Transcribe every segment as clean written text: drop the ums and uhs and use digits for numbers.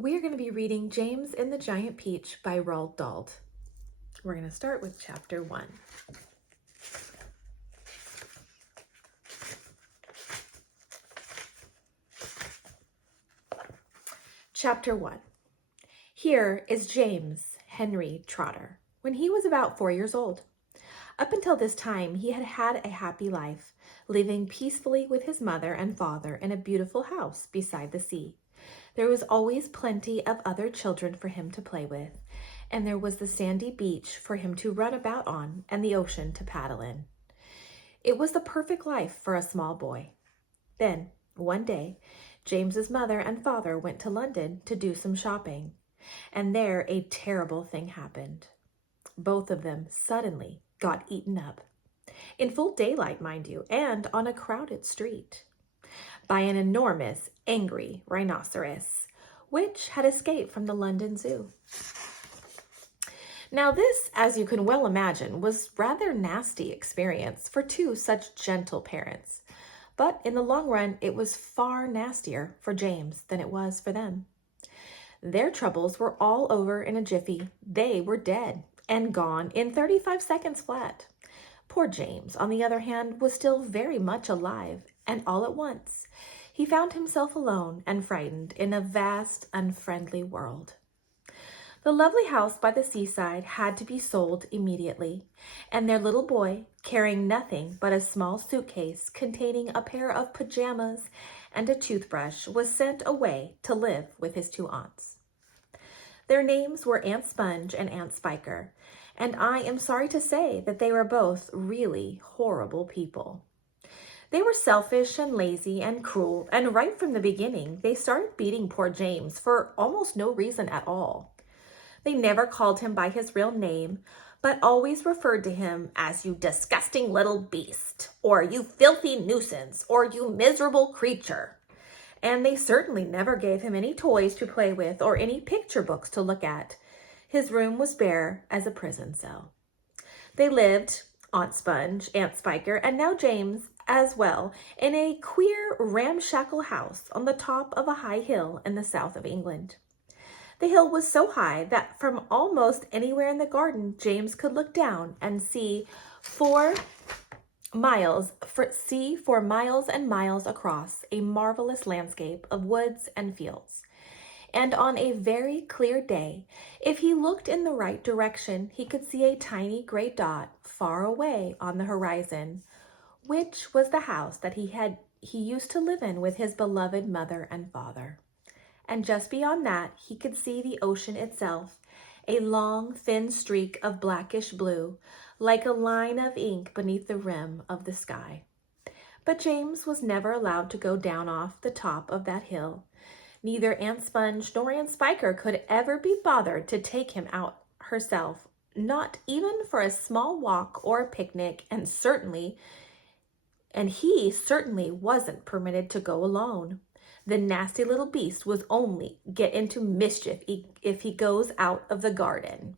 We are going to be reading James and the Giant Peach by Roald Dahl. We're going to start with chapter 1. Chapter 1. Here is James Henry Trotter when he was about 4 years old. Up until this time, he had had a happy life, living peacefully with his mother and father in a beautiful house beside the sea. There was always plenty of other children for him to play with, and there was the sandy beach for him to run about on and the ocean to paddle in. It was the perfect life for a small boy. Then, one day, James's mother and father went to London to do some shopping, and there a terrible thing happened. Both of them suddenly got eaten up, in full daylight, mind you, and on a crowded street, by an enormous, angry rhinoceros, which had escaped from the London Zoo. Now this, as you can well imagine, was rather nasty experience for two such gentle parents, but in the long run, it was far nastier for James than it was for them. Their troubles were all over in a jiffy. They were dead and gone in 35 seconds flat. Poor James, on the other hand, was still very much alive, and all at once, he found himself alone and frightened in a vast, unfriendly world. The lovely house by the seaside had to be sold immediately, and their little boy, carrying nothing but a small suitcase containing a pair of pajamas and a toothbrush, was sent away to live with his two aunts. Their names were Aunt Sponge and Aunt Spiker, and I am sorry to say that they were both really horrible people. They were selfish and lazy and cruel, and right from the beginning, they started beating poor James for almost no reason at all. They never called him by his real name, but always referred to him as "you disgusting little beast," or "you filthy nuisance," or "you miserable creature." And they certainly never gave him any toys to play with or any picture books to look at. His room was bare as a prison cell. They lived, Aunt Sponge, Aunt Spiker, and now James as well, in a queer ramshackle house on the top of a high hill in the south of England. The hill was so high that from almost anywhere in the garden, James could look down and see for miles and miles across a marvelous landscape of woods and fields. And on a very clear day, if he looked in the right direction, he could see a tiny gray dot far away on the horizon, which was the house that he used to live in with his beloved mother and father. And just beyond that, he could see the ocean itself, a long, thin streak of blackish blue, like a line of ink beneath the rim of the sky. But James was never allowed to go down off the top of that hill. Neither Aunt Sponge nor Aunt Spiker could ever be bothered to take him out herself, not even for a small walk or a picnic, and he certainly wasn't permitted to go alone. The nasty little beast was only get into mischief if he goes out of the garden,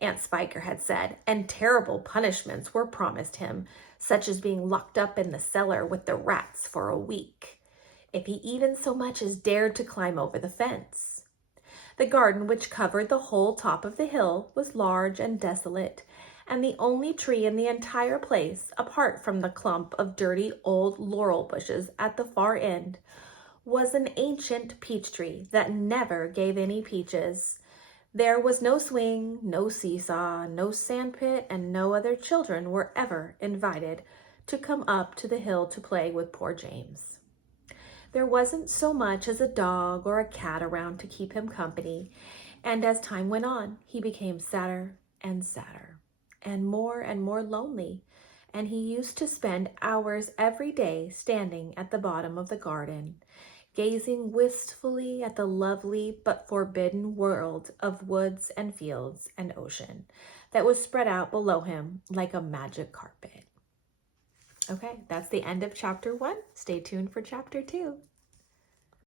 Aunt Spiker had said, and terrible punishments were promised him, such as being locked up in the cellar with the rats for a week, if he even so much as dared to climb over the fence. The garden, which covered the whole top of the hill, was large and desolate, and the only tree in the entire place, apart from the clump of dirty old laurel bushes at the far end, was an ancient peach tree that never gave any peaches. There was no swing, no seesaw, no sandpit, and no other children were ever invited to come up to the hill to play with poor James. There wasn't so much as a dog or a cat around to keep him company, and as time went on, he became sadder and more lonely, and he used to spend hours every day standing at the bottom of the garden, gazing wistfully at the lovely but forbidden world of woods and fields and ocean that was spread out below him like a magic carpet. Okay, that's the end of chapter 1. Stay tuned for chapter 2.